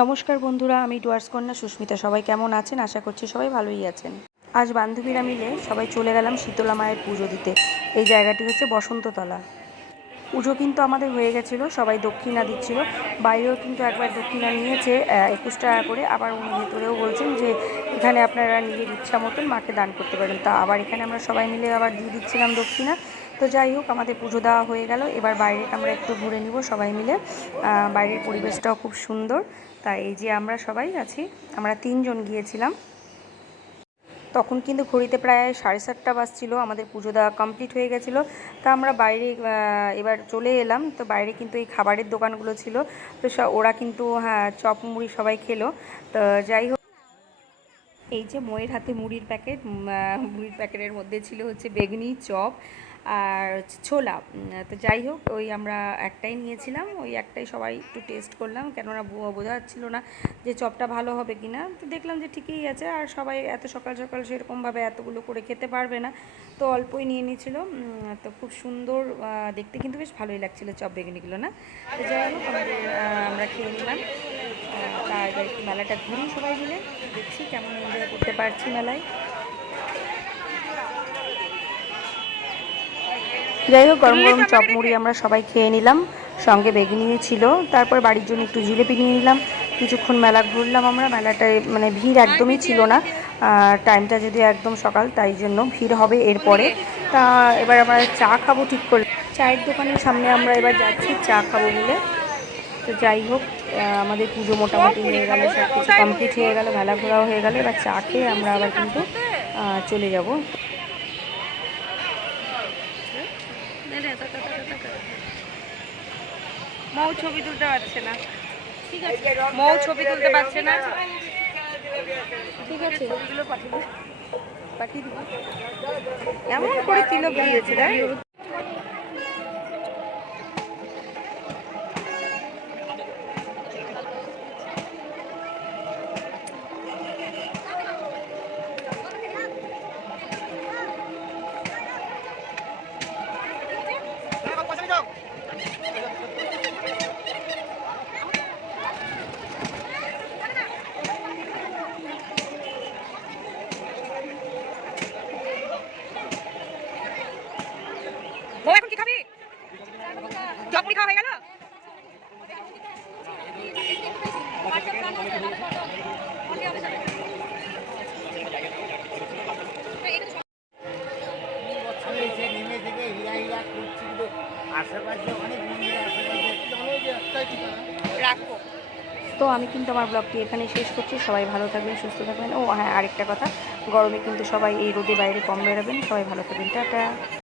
নমস্কার বন্ধুরা, আমি ডুয়ার্স কন্যা সুস্মিতা। সবাই কেমন আছেন? আশা করছি সবাই ভালোই আছেন। আজ বান্ধবীরা মিলে সবাই চলে গেলাম শীতলা মায়ের পুজো দিতে। এই জায়গাটি হচ্ছে বসন্ততলা। পুজো কিন্তু আমাদের হয়ে গেছিলো, সবাই দক্ষিণা দিচ্ছিল। বাইরেও কিন্তু একবার দক্ষিণা নিয়েছে 21 টাকা করে। আবার উনি ভেতরেও বলছেন যে এখানে আপনারা নিজের ইচ্ছা মতন মাকে দান করতে পারেন। তা আবার এখানে আমরা সবাই মিলে আবার দিয়ে দিচ্ছিলাম দক্ষিণা। তো যাই হোক, আমাদের পুজো দেওয়া হয়ে গেল। এবার বাইরেটা আমরা একটু ঘুরে নিব সবাই মিলে। বাইরের পরিবেশটাও খুব সুন্দর। তাই এই যে আমরা সবাই আছি, আমরা 3 জন গিয়েছিলাম। তখন কিন্তু ঘড়িতে প্রায় 7:30 বাজছিল, আমাদের পুজো দেওয়া কমপ্লিট হয়ে গেছিলো। তা আমরা বাইরে এবার চলে এলাম। তো বাইরে কিন্তু এই খাবারের দোকানগুলো ছিল। তো ওরা কিন্তু চপ মুড়ি সবাই খেলো। তো যাই হোক, এই যে মোয়ের হাতে মুড়ির প্যাকেট, মুড়ির প্যাকেটের মধ্যে ছিল হচ্ছে বেগুনি, চপ আর ছোলা। তো যাই হোক, ওই আমরা একটাই নিয়েছিলাম, ওই একটাই সবাই একটু টেস্ট করলাম, কেননা বোঝা যাচ্ছিল না যে চপটা ভালো হবে কি না। তো দেখলাম যে ঠিকই আছে, আর সবাই এত সকাল সকাল সেরকমভাবে এতগুলো করে খেতে পারবে না, তো অল্পই নিয়ে নিয়েছিল। তো খুব সুন্দর দেখতে, কিন্তু বেশ ভালোই লাগছিলো চপ বেগুনিগুলো, না? তো যাই হোক, আমরা খেয়ে নিলাম। তা এবার একটু মেলাটা ঘুরি সবাই মিলে, দেখছি কেমন এনজয় করতে পারছি মেলায়। যাই হোক, গরম গরম চপ মুড়ি আমরা সবাই খেয়ে নিলাম, সঙ্গে বেগুনি ছিল। তারপর বাড়ির জন্য একটু জিলেপি নিয়ে নিলাম। কিছুক্ষণ মেলা ঘুরলাম আমরা। মেলাটায় মানে ভিড় একদমই ছিল না, টাইমটা যদিও একদম সকাল, তাই জন্য ভিড় হবে এরপরে। তা এবার আমরা চা খাবো ঠিক করলাম। চায়ের দোকানের সামনে আমরা এবার যাচ্ছি চা খাবো বলে। তো যাই হোক, আমাদের পুজো মোটামুটি হয়ে গেল, সব কিছু কমপ্লিট হয়ে গেল, মেলা ঘোরাও হয়ে গেল। এবার চা খেয়ে আমরা আবার কিন্তু চলে যাব। মৌ ছবি তুলতে পারছে না, ঠিক আছে? মৌ ছবি তুলতে পারছে না, ঠিক আছে? ছবিগুলো পাঠিয়ে দিব। এমন করে তিলক দিয়েছে, তাই ও এখন কি খাবি? চপড়ি খাওয়া হয়ে গেল। রাখবো। তো আমি কিন্তু আমার ব্লগটি এখানেই শেষ করছি। সবাই ভালো থাকবেন, সুস্থ থাকবেন। ও হ্যাঁ, আরেকটা কথা, গরমে কিন্তু সবাই এই রোদে বাইরে কম বেরোবেন। সবাই ভালো থাকবেন, টাটা।